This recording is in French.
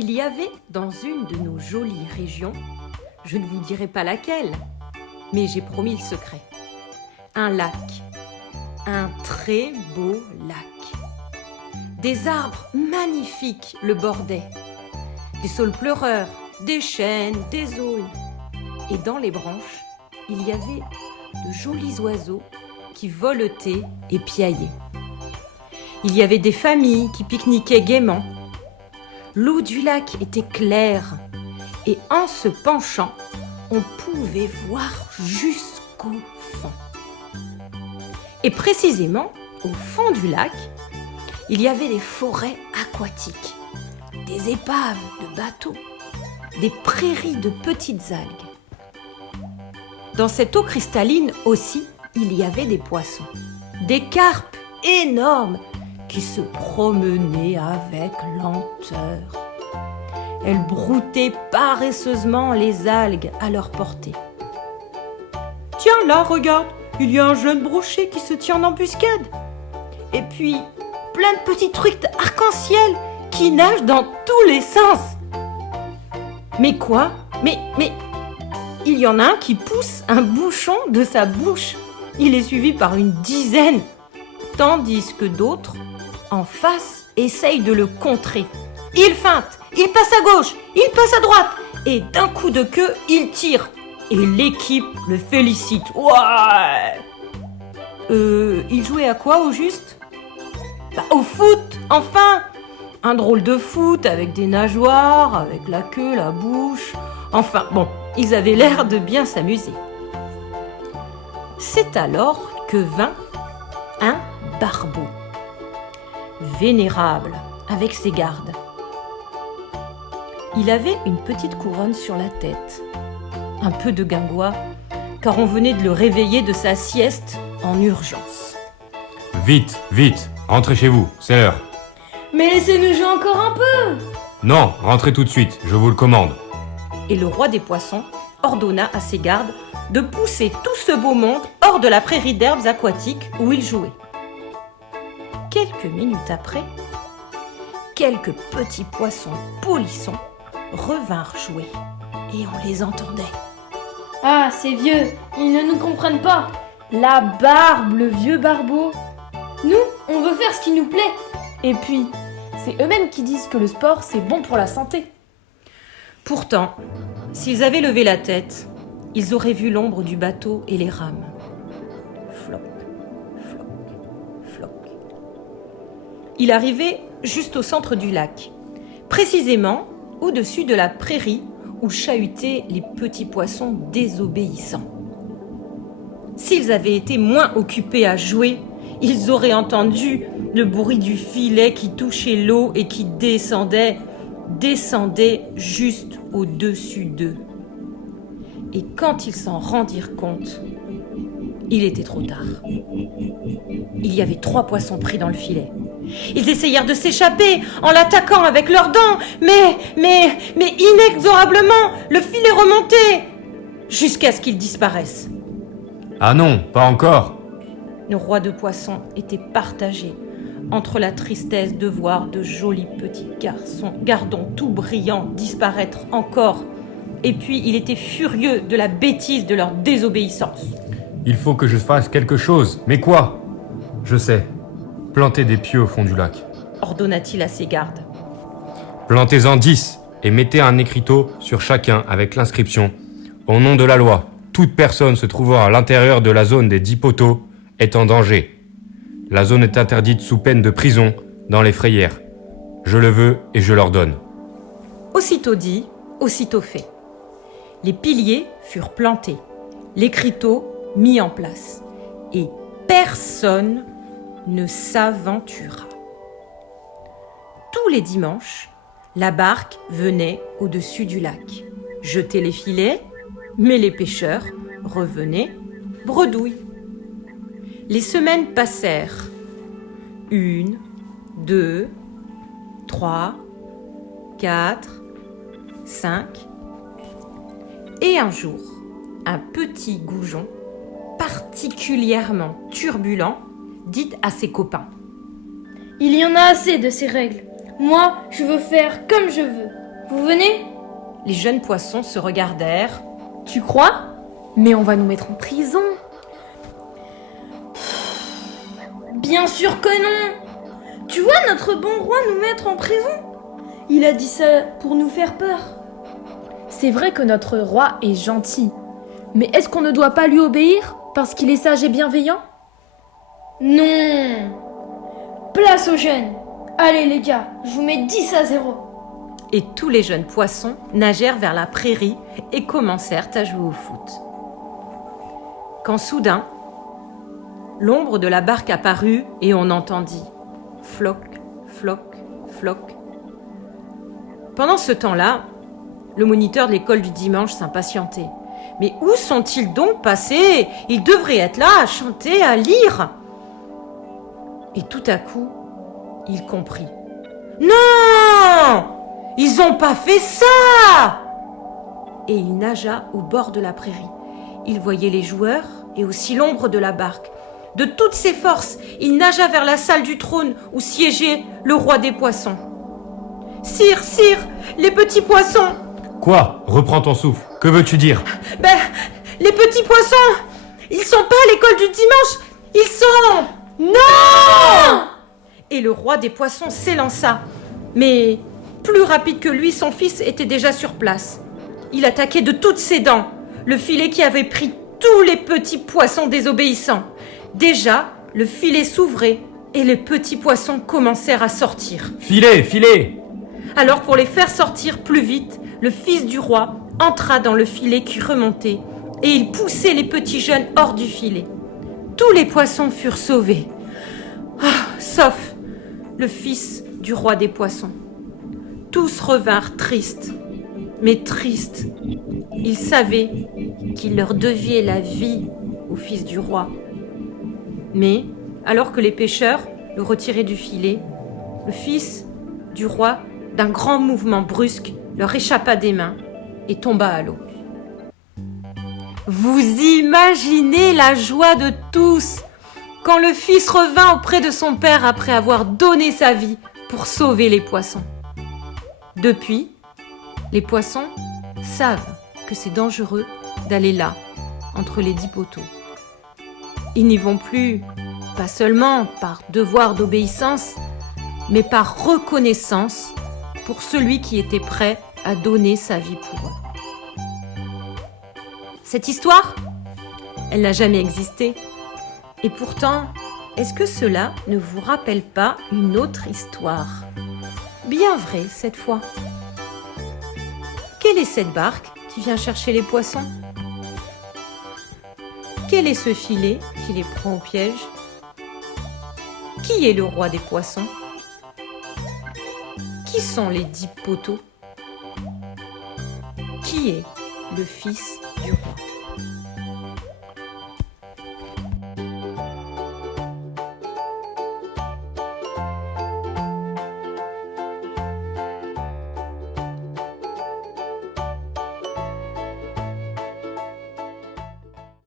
Il y avait dans une de nos jolies régions, je ne vous dirai pas laquelle, mais j'ai promis le secret, un lac, un très beau lac. Des arbres magnifiques le bordaient, des saules pleureurs, des chênes, des aules. Et dans les branches, il y avait de jolis oiseaux qui voletaient et piaillaient. Il y avait des familles qui pique-niquaient gaiement. L'eau du lac était claire et en se penchant, on pouvait voir jusqu'au fond. Et précisément, au fond du lac, il y avait des forêts aquatiques, des épaves de bateaux, des prairies de petites algues. Dans cette eau cristalline aussi, il y avait des poissons, des carpes énormes qui se promenaient avec lenteur. Elles broutaient paresseusement les algues à leur portée. « Tiens, là, regarde, il y a un jeune brochet qui se tient en embuscade. Et puis, plein de petits trucs arc-en-ciel qui nagent dans tous les sens. Mais quoi ? Mais, il y en a un qui pousse un bouchon de sa bouche. Il est suivi par une dizaine, tandis que d'autres, en face, essayent de le contrer. Il feinte, il passe à gauche, il passe à droite, et d'un coup de queue, il tire. Et l'équipe le félicite. Ouais. Il jouait à quoi au juste ? Au foot, enfin. Un drôle de foot avec des nageoires, avec la queue, la bouche. Enfin, bon, ils avaient l'air de bien s'amuser. C'est alors que vint un barbeau, vénérable, avec ses gardes. Il avait une petite couronne sur la tête, un peu de guingois, car on venait de le réveiller de sa sieste en urgence. Vite, vite, rentrez chez vous, c'est l'heure. Mais laissez-nous jouer encore un peu. Non, rentrez tout de suite, je vous le commande. Et le roi des poissons ordonna à ses gardes de pousser tout ce beau monde hors de la prairie d'herbes aquatiques où il jouait. Quelques minutes après, quelques petits poissons polissons revinrent jouer et on les entendait. Ah, ces vieux, ils ne nous comprennent pas. La barbe, le vieux barbeau. Nous, on veut faire ce qui nous plaît. Et puis, c'est eux-mêmes qui disent que le sport, c'est bon pour la santé. Pourtant, s'ils avaient levé la tête, ils auraient vu l'ombre du bateau et les rames. Floc, floc, floc. Il arrivait juste au centre du lac, précisément au-dessus de la prairie où chahutaient les petits poissons désobéissants. S'ils avaient été moins occupés à jouer, ils auraient entendu le bruit du filet qui touchait l'eau et qui descendait juste au-dessus d'eux. Et quand ils s'en rendirent compte, il était trop tard. Il y avait 3 poissons pris dans le filet. Ils essayèrent de s'échapper en l'attaquant avec leurs dents, mais inexorablement, le filet remontait jusqu'à ce qu'ils disparaissent. Ah non, pas encore. Le roi de poissons était partagé entre la tristesse de voir de jolis petits gardons tout brillants disparaître encore, et puis il était furieux de la bêtise de leur désobéissance. Il faut que je fasse quelque chose, mais quoi ? Je sais, plantez des pieux au fond du lac. Ordonna-t-il à ses gardes. Plantez-en 10 et mettez un écriteau sur chacun avec l'inscription « Au nom de la loi, toute personne se trouvant à l'intérieur de la zone des 10 poteaux est en danger. La zone est interdite sous peine de prison dans les frayères. Je le veux et je l'ordonne. » Aussitôt dit, aussitôt fait. Les piliers furent plantés, l'écriteau mis en place, et personne ne s'aventura. Tous les dimanches, la barque venait au-dessus du lac, jetait les filets, mais les pêcheurs revenaient bredouilles. Les semaines passèrent. 1, 2, 3, 4, 5. Et un jour, un petit goujon, particulièrement turbulent, dit à ses copains. Il y en a assez de ces règles. Moi, je veux faire comme je veux. Vous venez? Les jeunes poissons se regardèrent. Tu crois? Mais on va nous mettre en prison. Bien sûr que non! Tu vois notre bon roi nous mettre en prison? Il a dit ça pour nous faire peur. C'est vrai que notre roi est gentil. Mais est-ce qu'on ne doit pas lui obéir parce qu'il est sage et bienveillant? Non! Place aux jeunes! Allez les gars, je vous mets 10-0. Et tous les jeunes poissons nagèrent vers la prairie et commencèrent à jouer au foot. Quand soudain, l'ombre de la barque apparut et on entendit floc, floc, floc. Pendant ce temps-là, le moniteur de l'école du dimanche s'impatientait. Mais où sont-ils donc passés? Ils devraient être là, à chanter, à lire. Et tout à coup, il comprit. Non! Ils ont pas fait ça! Et il nagea au bord de la prairie. Il voyait les joueurs et aussi l'ombre de la barque. De toutes ses forces, il nagea vers la salle du trône où siégeait le roi des poissons. « Sire, sire, les petits poissons !» Quoi? Reprends ton souffle. Que veux-tu dire? Ben, les petits poissons, ils sont pas à l'école du dimanche, ils sont... Non! Et le roi des poissons s'élança. Mais plus rapide que lui, son fils était déjà sur place. Il attaquait de toutes ses dents le filet qui avait pris tous les petits poissons désobéissants. Déjà, le filet s'ouvrait et les petits poissons commencèrent à sortir. Filez, filez! Alors pour les faire sortir plus vite, le fils du roi entra dans le filet qui remontait et il poussait les petits jeunes hors du filet. Tous les poissons furent sauvés, sauf le fils du roi des poissons. Tous revinrent tristes, mais tristes. Ils savaient qu'il leur devait la vie au fils du roi. Mais, alors que les pêcheurs le retiraient du filet, le fils du roi, d'un grand mouvement brusque, leur échappa des mains et tomba à l'eau. Vous imaginez la joie de tous quand le fils revint auprès de son père après avoir donné sa vie pour sauver les poissons. Depuis, les poissons savent que c'est dangereux d'aller là, entre les 10 poteaux. Ils n'y vont plus, pas seulement par devoir d'obéissance, mais par reconnaissance pour celui qui était prêt à donner sa vie pour eux. Cette histoire, elle n'a jamais existé. Et pourtant, est-ce que cela ne vous rappelle pas une autre histoire? Bien vraie cette fois. Quelle est cette barque qui vient chercher les poissons? Quel est ce filet qui les prend au piège? Qui est le roi des poissons? Qui sont les 10 poteaux? Qui est le fils